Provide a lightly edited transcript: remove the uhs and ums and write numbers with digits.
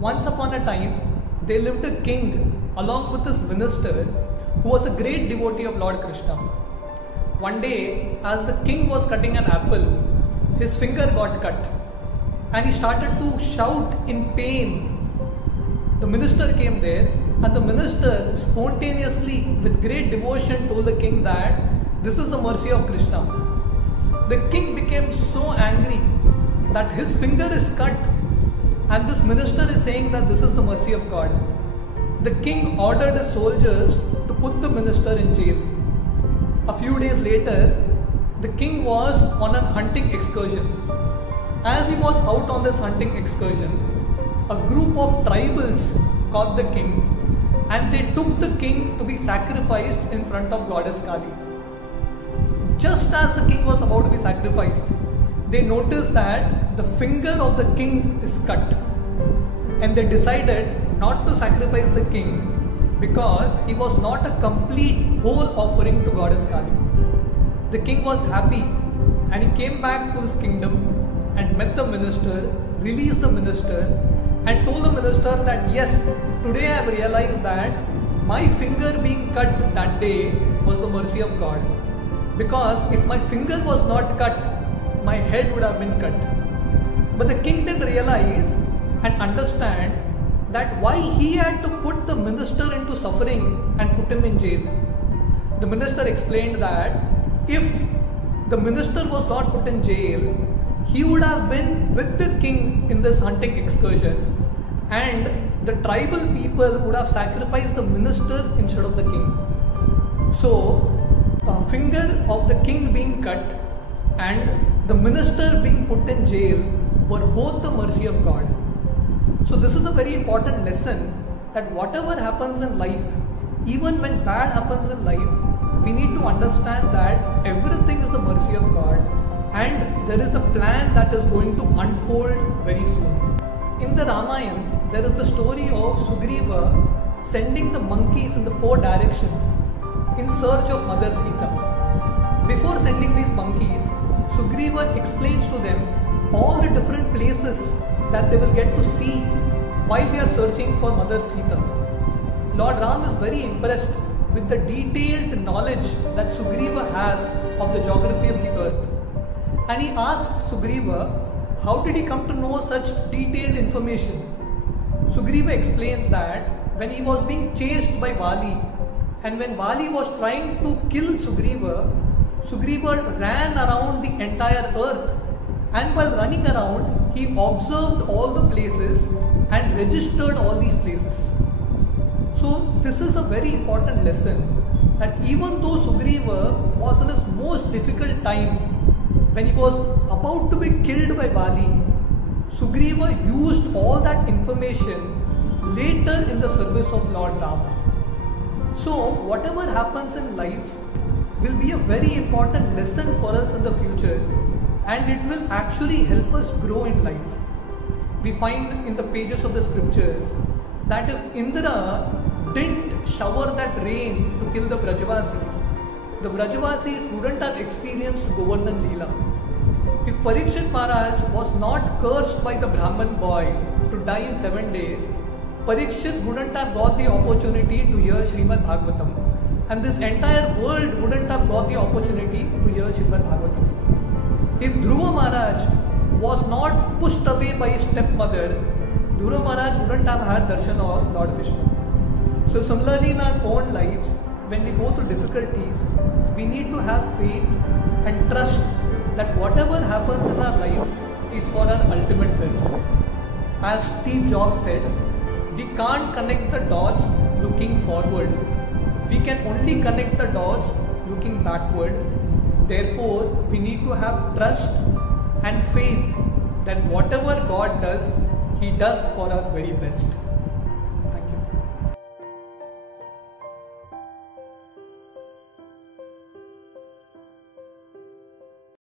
Once upon a time, there lived a king along with his minister who was a great devotee of Lord Krishna. One day, as the king was cutting an apple, his finger got cut and he started to shout in pain. The minister came there and the minister spontaneously, with great devotion, told the king that this is the mercy of Krishna. The king became so angry that his finger is cut and this minister is saying that this is the mercy of God. The king ordered his soldiers to put the minister in jail. A few days later, the king was on a hunting excursion. As he was out on this hunting excursion, a group of tribals caught the king and they took the king to be sacrificed in front of Goddess Kali. Just as the king was about to be sacrificed, they noticed that the finger of the king is cut, and they decided not to sacrifice the king because he was not a complete whole offering to Goddess Kali. The king was happy and he came back to his kingdom and met the minister, released the minister and told the minister that yes, today I have realized that my finger being cut that day was the mercy of God. Because if my finger was not cut, my head would have been cut. But the king didn't realize and understand that why he had to put the minister into suffering and put him in jail. The minister explained that if the minister was not put in jail, he would have been with the king in this hunting excursion and the tribal people would have sacrificed the minister instead of the king. So, finger of the king being cut and the minister being put in jail were both the mercy of God. So this is a very important lesson that whatever happens in life, even when bad happens in life, we need to understand that everything is the mercy of God and there is a plan that is going to unfold very soon. In the Ramayana, there is the story of Sugriva sending the monkeys in the 4 directions in search of Mother Sita. Before sending these monkeys, Sugriva explains to them all the different places that they will get to see while they are searching for Mother Sita. Lord Ram is very impressed with the detailed knowledge that Sugriva has of the geography of the earth. And he asked Sugriva, how did he come to know such detailed information? Sugriva explains that when he was being chased by Vali, and when Vali was trying to kill Sugriva, Sugriva ran around the entire earth, and while running around, he observed all the places and registered all these places. So this is a very important lesson that even though Sugriva was in his most difficult time, when he was about to be killed by Vali, Sugriva used all that information later in the service of Lord Rama. So whatever happens in life will be a very important lesson for us in the future and it will actually help us grow in life. We find in the pages of the scriptures that if Indra didn't shower that rain to kill the Brajavasis wouldn't have experienced Govardhan Leela. If Parikshit Maharaj was not cursed by the Brahman boy to die in 7 days, Parikshit wouldn't have got the opportunity to hear Srimad Bhagavatam. And this entire world wouldn't have got the opportunity to hear Srimad Bhagavatam. If Dhruva Maharaj was not pushed away by his stepmother, Dhruva Maharaj wouldn't have had darshan of Lord Vishnu. So similarly in our own lives, when we go through difficulties, we need to have faith and trust that whatever happens in our life is for our ultimate best. As Steve Jobs said, we can't connect the dots looking forward. We can only connect the dots looking backward. Therefore, we need to have trust and faith that whatever God does, He does for our very best.